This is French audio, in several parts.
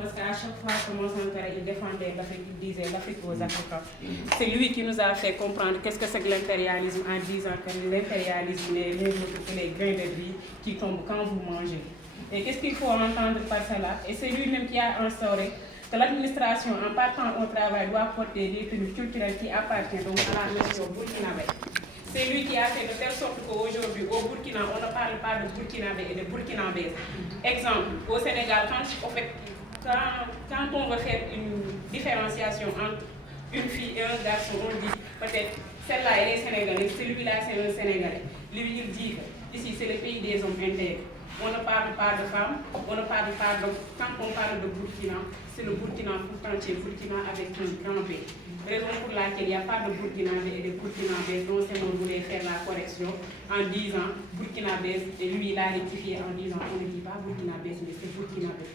parce qu'à chaque fois que Thomas Sankara il défendait l'Afrique, il disait l'Afrique aux Africains. C'est lui qui nous a fait comprendre qu'est-ce que c'est que l'impérialisme en disant que l'impérialisme n'est rien d'autre que les grains de riz qui tombent quand vous mangez. Et qu'est-ce qu'il faut entendre par cela? Et c'est lui-même qui a instauré que l'administration, en partant au travail, doit porter des tenues culturelles qui appartiennent donc à la nation burkinabé. C'est lui qui a fait de telle sorte qu'aujourd'hui, au Burkina, on ne parle pas de Burkinabé et de Burkinabés. Exemple, au Sénégal, quand on veut faire une différenciation entre une fille et un garçon, on dit peut-être celle-là elle est sénégalaise, celui-là c'est un Sénégalais. Lui il dit que ici c'est le pays des hommes intègres. On ne parle pas de femmes, on ne parle pas de... Quand on parle de Burkina, c'est le Burkina tout entier, Burkina avec un grand B. Raison pour laquelle il n'y a pas de Burkinabé et de Burkinabés dont Senghor voulait faire la correction en disant Burkinabés, et lui il a rectifié en disant on ne dit pas Burkinabés, mais c'est Burkinabés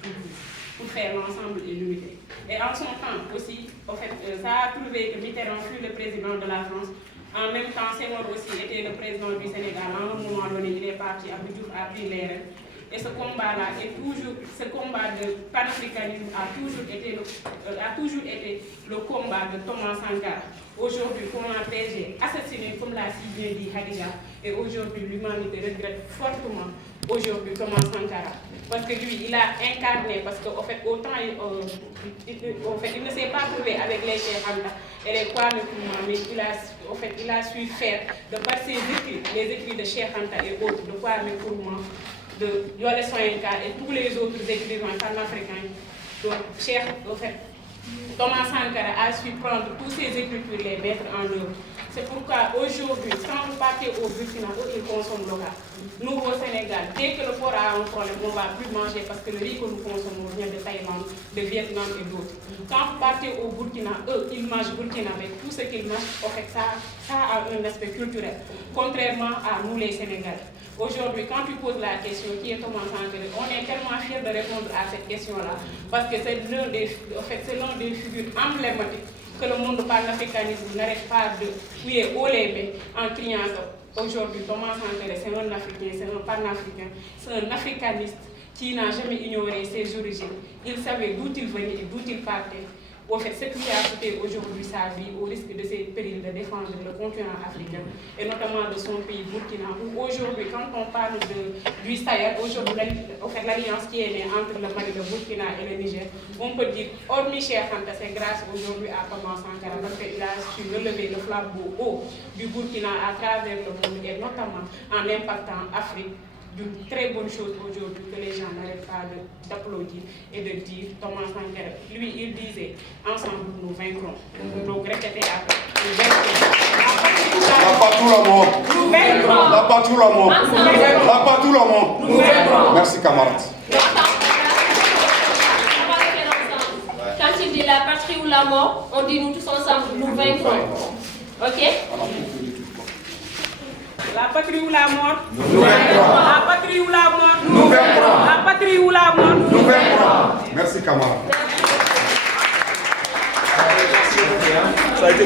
pour faire l'ensemble et l'unité. Et en son temps aussi, en fait, ça a prouvé que Mitterrand fut le président de la France. En même temps, Senghor aussi était le président du Sénégal. À un moment donné, il est parti, Abdou Diouf a pris les rênes. Et ce combat-là, ce combat de panafricanisme a toujours été le combat de Thomas Sankara. Aujourd'hui, comme on a assassiné, comme l'a si bien dit Khadija, et aujourd'hui, l'humanité regrette fortement aujourd'hui Thomas Sankara. Parce que lui, il a incarné, parce qu'en fait, autant il ne s'est pas trouvé avec les Cheikh Anta et les Kwame Nkrumah, mais il a su faire, de par ses écrits, les écrits de Cheikh Anta et autres, de Kwame Nkrumah, de Yolé Soyinka et tous les autres écrivains panafricains. Donc, Thomas Sankara a su prendre tous ces écritures et les mettre en œuvre. C'est pourquoi aujourd'hui, quand vous partez au Burkina, ils consomment local. Nous, au Sénégal, dès que le port a un problème, on ne va plus manger parce que le riz que nous consommons vient de Thaïlande, de Vietnam et d'autres. Quand vous partez au Burkina, eux, ils mangent burkinabé. Tout ce qu'ils mangent, en fait, ça a un aspect culturel, contrairement à nous, les Sénégalais. Aujourd'hui, quand tu poses la question qui est Thomas Sankara, on est tellement fiers de répondre à cette question-là parce que c'est l'un des figures emblématiques que le monde panafricanisme n'arrête pas de crier haut les mains en criant aujourd'hui Thomas Sankara, c'est un Africain, c'est un panafricain, c'est un africaniste qui n'a jamais ignoré ses origines. Il savait d'où il venait et d'où il partait. En fait, ce qui a coûté aujourd'hui sa vie au risque de ses périls de défendre le continent africain et notamment de son pays Burkina, où aujourd'hui, quand on parle du Sahel, aujourd'hui, l'alliance qui est née entre le Mali, le Burkina et le Niger, on peut dire, hormis Cheikh Anta, c'est grâce aujourd'hui à Thomas Sankara, parce qu'il a su relever le flambeau haut du Burkina à travers le monde et notamment en impactant l'Afrique. D'une très bonne chose aujourd'hui que les gens n'arrêtent pas d'applaudir et de dire Thomas Sankara. Lui, il disait, ensemble nous vaincrons. Donc répétez après. Nous vaincrons. La patrie l'amour. Nous vaincrons. La patrie l'amour. La patrie l'amour. Nous vaincrons. Merci camarades. Quand il dit la patrie ou la mort, on dit nous tous ensemble, nous vaincrons. Ok? La patrie ou la mort? Nous vaincrons. La patrie ou la mort? Nous vaincrons. La patrie ou la mort? Nous vaincrons. Merci camarades. Ça a été